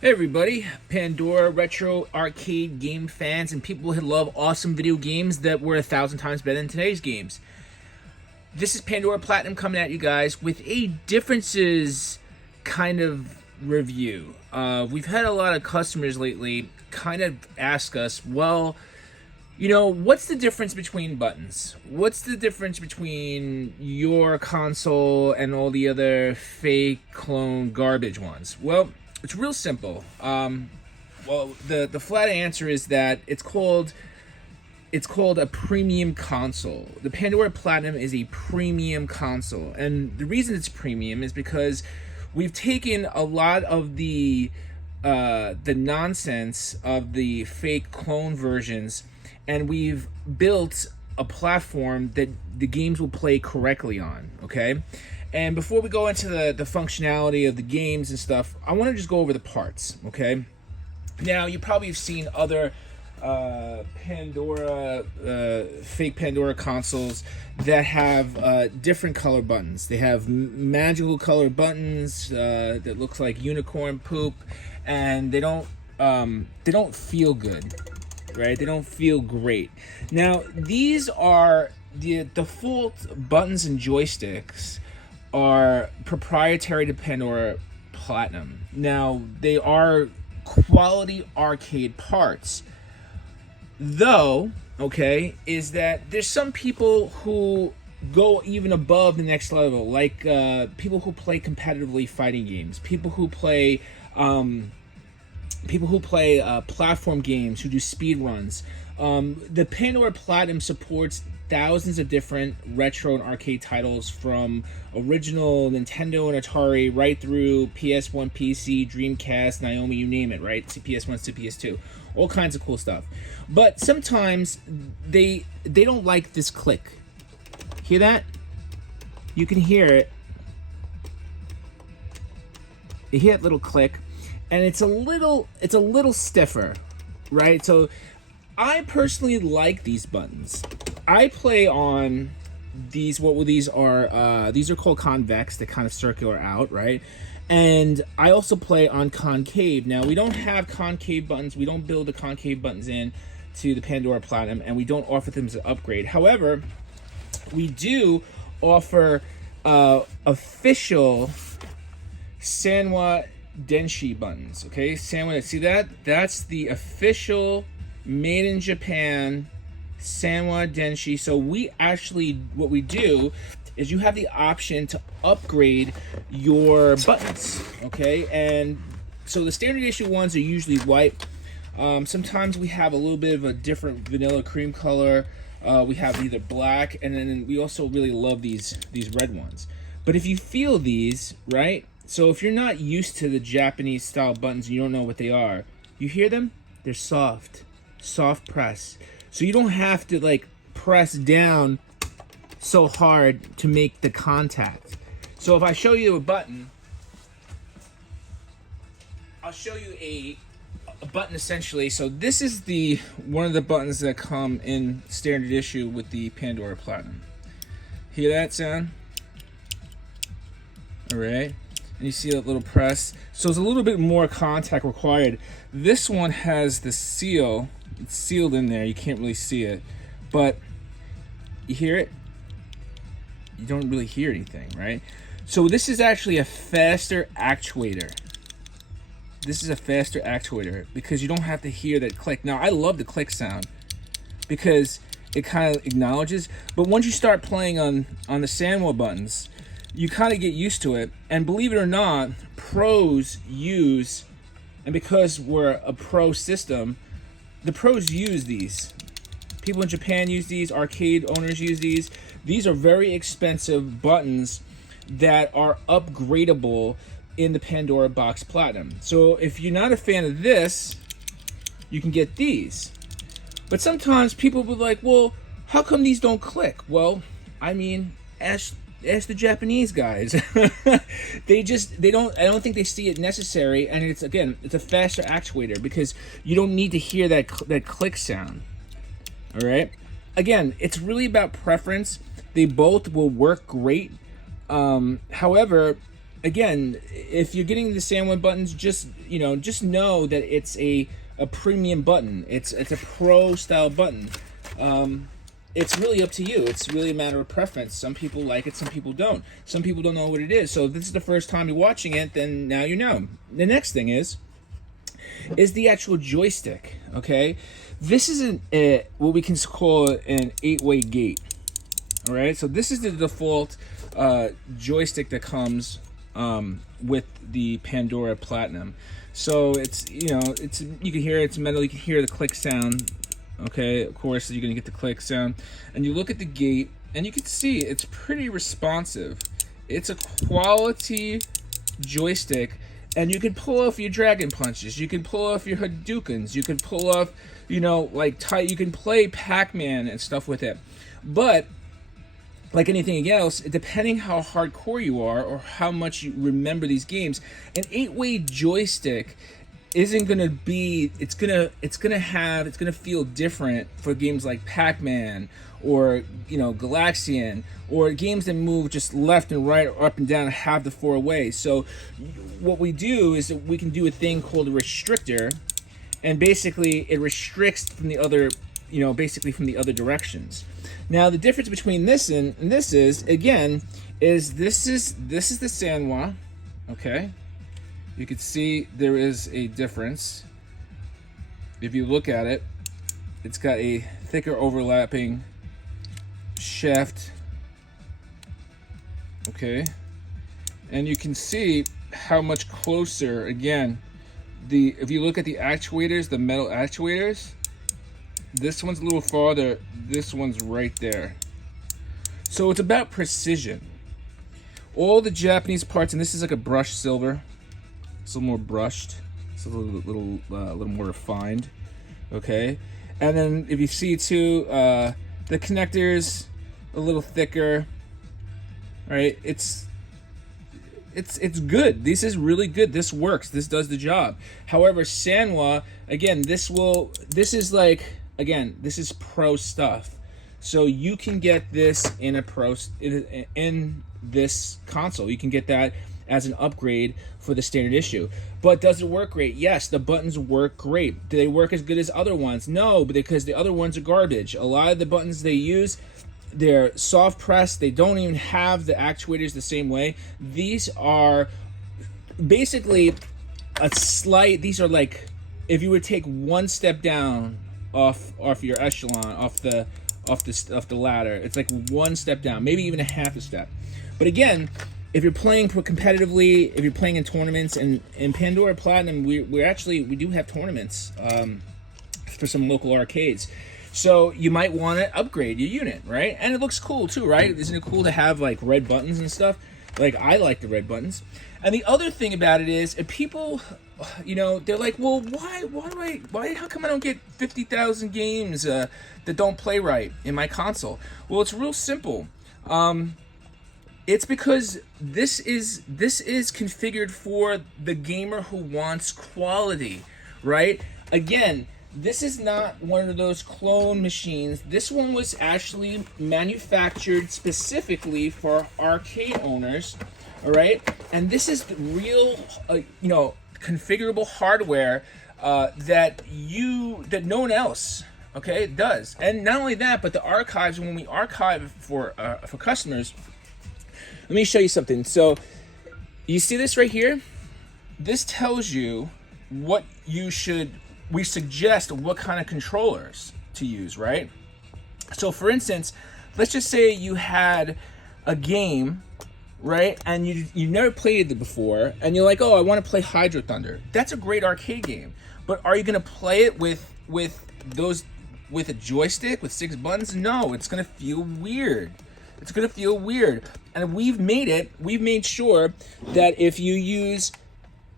Hey everybody, Pandora retro arcade game fans and people who love awesome video games that were 1,000 times better than today's games. This is Pandora Platinum coming at you guys with a differences kind of review. We've had a lot of customers lately kind of ask us, well, what's the difference between buttons? What's the difference between your console and all the other fake clone garbage ones? Well, it's real simple. The flat answer is that it's called a premium console. The Pandora Platinum is a premium console, and the reason it's premium is because we've taken a lot of the nonsense of the fake clone versions, and we've built a platform that the games will play correctly on. Okay. And before we go into the functionality of the games and stuff, I want to just go over the parts, okay? Now, you probably have seen other fake Pandora consoles that have different color buttons. They have magical color buttons that looks like unicorn poop, and they don't feel good, right? They don't feel great. Now, these are the default buttons and joysticks are proprietary to Pandora Platinum. Now, they are quality arcade parts. Though, okay, is that there's some people who go even above the next level, like people who play competitively fighting games, people who play platform games, who do speed runs. The Pandora Platinum supports thousands of different retro and arcade titles, from original Nintendo and Atari right through PS1, PC, Dreamcast, Naomi, you name it, right? PS1 to PS2. All kinds of cool stuff. But sometimes they don't like this click. Hear that? You can hear it. You hear that little click, and it's a little stiffer, right? So I personally like these buttons. I play on these. These are called convex. They kind of circular out, right? And I also play on concave. Now, we don't have concave buttons. We don't build the concave buttons in to the Pandora Platinum, and we don't offer them as an upgrade. However, we do offer official Sanwa Denshi buttons. Okay, Sanwa. See that? That's the official made in Japan Sanwa Denshi. So what we do is you have the option to upgrade your buttons, okay? And so the standard issue ones are usually white. Sometimes we have a little bit of a different vanilla cream color. We have either black, and then we also really love these red ones. But if you feel these, right? So if you're not used to the Japanese style buttons and you don't know what they are, you hear them? They're soft press. So you don't have to like press down so hard to make the contact. So if I show you a button, I'll show you a button essentially. So this is one of the buttons that come in standard issue with the Pandora Platinum. Hear that sound? All right. And you see that little press. So it's a little bit more contact required. This one has the seal. It's sealed in there. You can't really see it. But you hear it? You don't really hear anything, right? So this is actually a faster actuator. This is a faster actuator because you don't have to hear that click. Now, I love the click sound because it kind of acknowledges. But once you start playing on the Sanwa buttons, you kind of get used to it. And believe it or not, pros use, and because we're a pro system, the pros use these. People in Japan use these. Arcade owners use these. These are very expensive buttons that are upgradable in the Pandora Box Platinum. So if you're not a fan of this, you can get these. But sometimes people will be like, well, how come these don't click? Well, I mean, ask the Japanese guys. I don't think they see it necessary, and it's a faster actuator because you don't need to hear that click sound. All right. Again, it's really about preference. They both will work great. However, again, if you're getting the Sanwa buttons, just just know that it's a premium button. It's a pro style button. It's really up to you. It's really a matter of preference. Some people like it, some people don't. Some people don't know what it is. So if this is the first time you're watching it, then now you know. The next thing is the actual joystick. Okay, this is what we can call an 8-way gate. All right, so this is the default joystick that comes with the Pandora Platinum. So it's you can hear it's metal. You can hear the click sound. Okay, of course you're gonna get the click sound, and you look at the gate, and you can see it's pretty responsive. It's a quality joystick, and you can pull off your dragon punches. You can pull off your Hadoukens. You can pull off, you can play Pac-Man and stuff with it. But like anything else, depending how hardcore you are or how much you remember these games, an 8-way joystick isn't gonna be. It's gonna feel different for games like Pac-Man or Galaxian, or games that move just left and right or up and down and have the 4 ways. So what we do is that we can do a thing called a restrictor, and basically it restricts from the other, basically from the other directions. Now the difference between this and this is the Sanwa, okay? You can see there is a difference. If you look at it, it's got a thicker overlapping shaft, okay? And you can see how much closer, again, if you look at the actuators, the metal actuators, this one's a little farther, this one's right there. So it's about precision. All the Japanese parts, and this is like a brushed silver. It's a little more brushed. It's a little more refined. Okay, and then if you see too, the connectors a little thicker. Right? It's good. This is really good. This works. This does the job. However, Sanwa, again, this is pro stuff. So you can get this in this console. You can get that as an upgrade for the standard issue. But does it work great? Yes, the buttons work great. Do they work as good as other ones? No, because the other ones are garbage. A lot of the buttons they use, they're soft press. They don't even have the actuators the same way. These are basically these are like, if you would take one step down off your echelon, off the ladder, it's like one step down, maybe even a half a step. But again, if you're playing competitively, if you're playing in tournaments, and in Pandora Platinum, we do have tournaments for some local arcades. So you might want to upgrade your unit, right? And it looks cool too, right? Isn't it cool to have like red buttons and stuff? Like, I like the red buttons. And the other thing about it is, if people, they're like, well, how come I don't get 50,000 games that don't play right in my console? Well, it's real simple. It's because this is configured for the gamer who wants quality, right? Again, this is not one of those clone machines. This one was actually manufactured specifically for arcade owners, all right? And this is the real, configurable hardware that no one else, okay, does. And not only that, but the archives, when we archive for customers. Let me show you something. So you see this right here? This tells you what we suggest what kind of controllers to use, right? So for instance, let's just say you had a game, right? And you never played it before, and you're like, oh, I want to play Hydro Thunder. That's a great arcade game. But are you going to play it with a joystick with 6 buttons? No, it's going to feel weird. It's going to feel weird. And we've made sure that if you use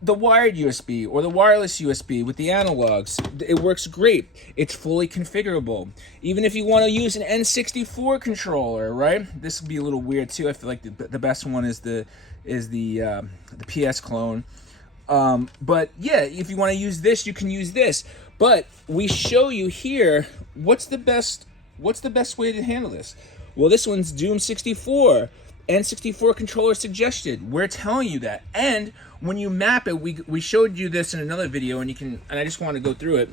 the wired USB or the wireless USB with the analogs, it works great. It's fully configurable. Even if you want to use an N64 controller, right? This would be a little weird too. I feel like the best one is the PS clone. But yeah, if you want to use this, you can use this. But we show you here what's the best way to handle this. Well, this one's Doom 64, N64 controller suggested. We're telling you that. And when you map it, we showed you this in another video, and I just want to go through it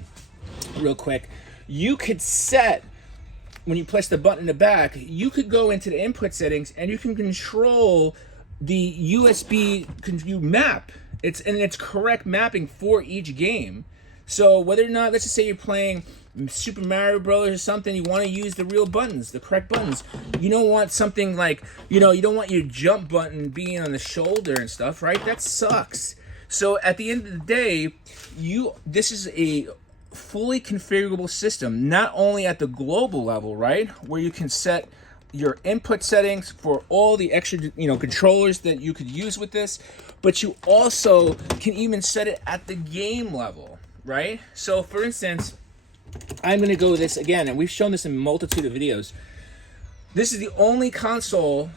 real quick. You could set, when you press the button in the back, you could go into the input settings and you can control the USB you map. It's correct mapping for each game. So whether or not, let's just say you're playing Super Mario Brothers or something, you want to use the real buttons, the correct buttons. You don't want something like, you don't want your jump button being on the shoulder and stuff, right? That sucks. So at the end of the day, this is a fully configurable system, not only at the global level, right, where you can set your input settings for all the extra controllers that you could use with this, but you also can even set it at the game level, right? So for instance, I'm going to go with this again, and we've shown this in a multitude of videos. This is the only console,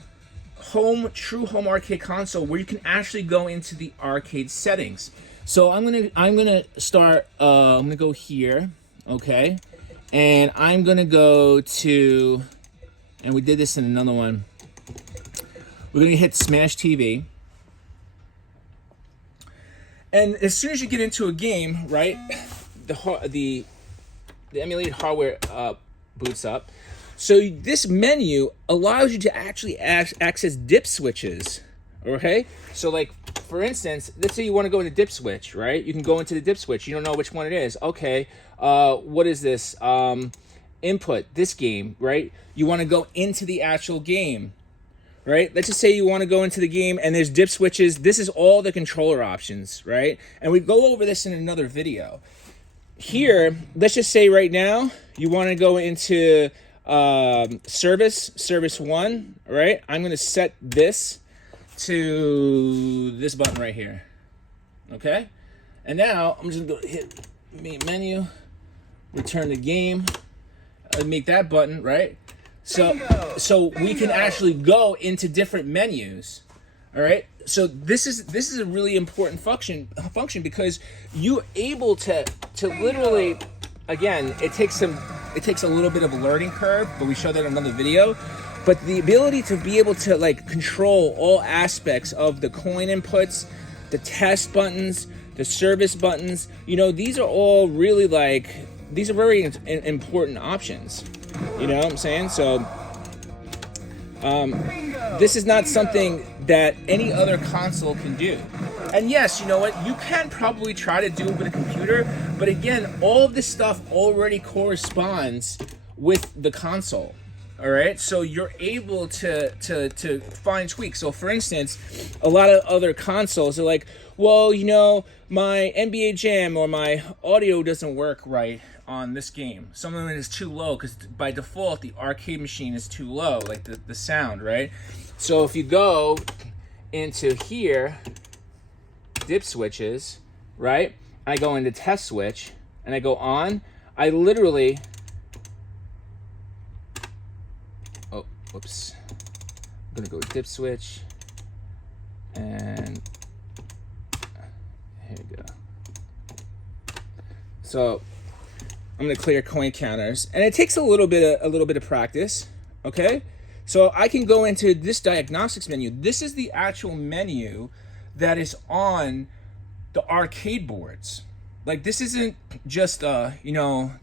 true home arcade console, where you can actually go into the arcade settings. So I'm gonna start. I'm gonna go here, okay, and I'm gonna go to, and we did this in another one. We're gonna hit Smash TV, and as soon as you get into a game, right, the emulated hardware boots up. So this menu allows you to actually access dip switches. Okay, so like for instance, let's say you want to go into dip switch, right? You can go into the dip switch. You don't know which one it is. Okay, what is this? Input this game, right? You want to go into the actual game, right? Let's just say you want to go into the game and there's dip switches. This is all the controller options, right? And we go over this in another video. Here, let's just say right now you want to go into service 1, right? I'm going to set this to this button right here, okay? And now I'm just going to hit main menu, return the game, make that button, right? So we can actually go into different menus, all right? So this is a really important function because you're able to literally, again, it takes a little bit of a learning curve, but we showed that in another video. But the ability to be able to like control all aspects of the coin inputs, the test buttons, the service buttons, these are all really these are very important options. You know what I'm saying? So this is not something that any other console can do. And yes, you know what? You can probably try to do it with a computer, but again, all of this stuff already corresponds with the console. All right, so you're able to find tweaks. So for instance, a lot of other consoles are like, well, my NBA Jam or my audio doesn't work right on this game. Some of it is too low because by default the arcade machine is too low, like the sound, right? So if you go into here, dip switches, right? I go into test switch and I go on. I literally, whoops. I'm gonna go dip switch, and here we go. So I'm gonna clear coin counters, and it takes a little bit of practice. Okay, so I can go into this diagnostics menu. This is the actual menu that is on the arcade boards. Like, this isn't just the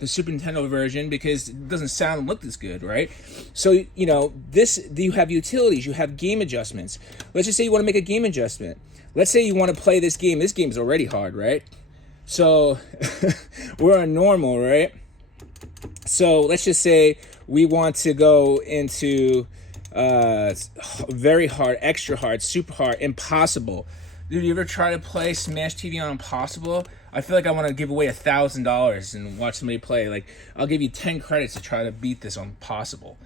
Super Nintendo version, because it doesn't sound and look this good, right? So you have utilities, you have game adjustments. Let's just say you want to make a game adjustment. Let's say you want to play this game. This game is already hard, right? So we're on normal, right? So let's just say we want to go into very hard, extra hard, super hard, impossible. Did you ever try to play Smash TV on Impossible? I feel like I want to give away $1,000 and watch somebody play. Like, I'll give you 10 credits to try to beat this on Impossible.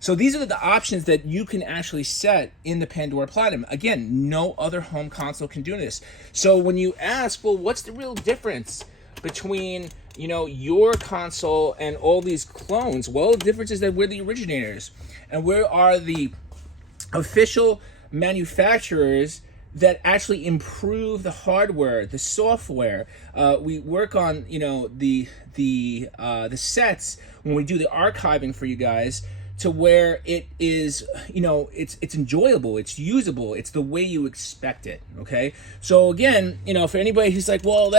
So these are the options that you can actually set in the Pandora Platinum. Again, no other home console can do this. So when you ask, well, what's the real difference between your console and all these clones? Well, the difference is that we're the originators, and we are the official manufacturers that actually improve the hardware, the software. We work on the sets when we do the archiving for you guys to where it is, you know, it's enjoyable, it's usable, it's the way you expect it. Okay, so again, you know, for anybody who's like, well,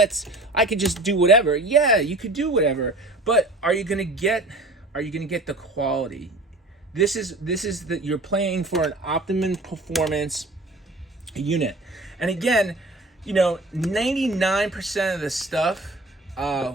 I could just do whatever. Yeah, you could do whatever, but are you gonna get the quality? This is that you're playing for an optimum performance unit. And again, you know, 99% of the stuff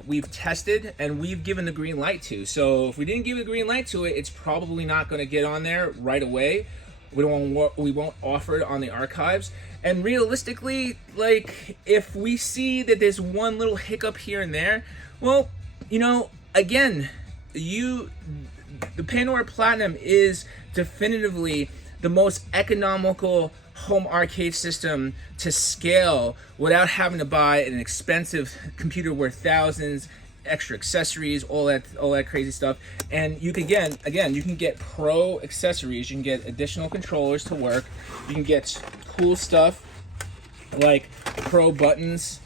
we've tested and we've given the green light to. So if we didn't give the green light to it, it's probably not going to get on there right away. We won't offer it on the archives. And realistically, like, if we see that there's one little hiccup here and there, well, you know, again, the Pandora Platinum is definitively the most economical home arcade system to scale without having to buy an expensive computer worth thousands, extra accessories, all that crazy stuff. And you can again you can get pro accessories. You can get additional controllers to work. You can get cool stuff like pro buttons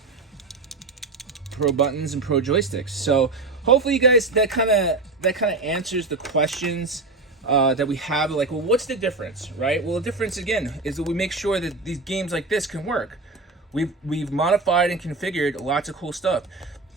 and pro joysticks. So hopefully you guys, that kind of answers the questions that we have. Like, well, what's the difference, right? Well, the difference again is that we make sure that these games like this can work. We've modified and configured lots of cool stuff.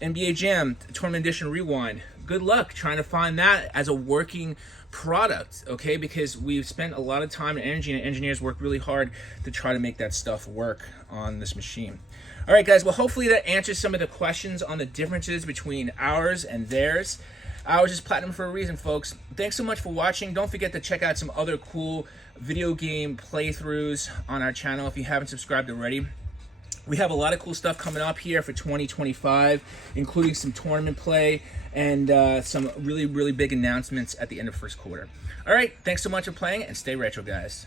NBA Jam Tournament Edition Rewind. Good luck trying to find that as a working product, okay? Because we've spent a lot of time and energy, and engineers work really hard to try to make that stuff work on this machine. All right, guys. Well, hopefully that answers some of the questions on the differences between ours and theirs. Ours is platinum for a reason, folks. Thanks so much for watching. Don't forget to check out some other cool video game playthroughs on our channel if you haven't subscribed already. We have a lot of cool stuff coming up here for 2025, including some tournament play and some really, really big announcements at the end of first quarter. All right, thanks so much for playing, and stay retro, guys.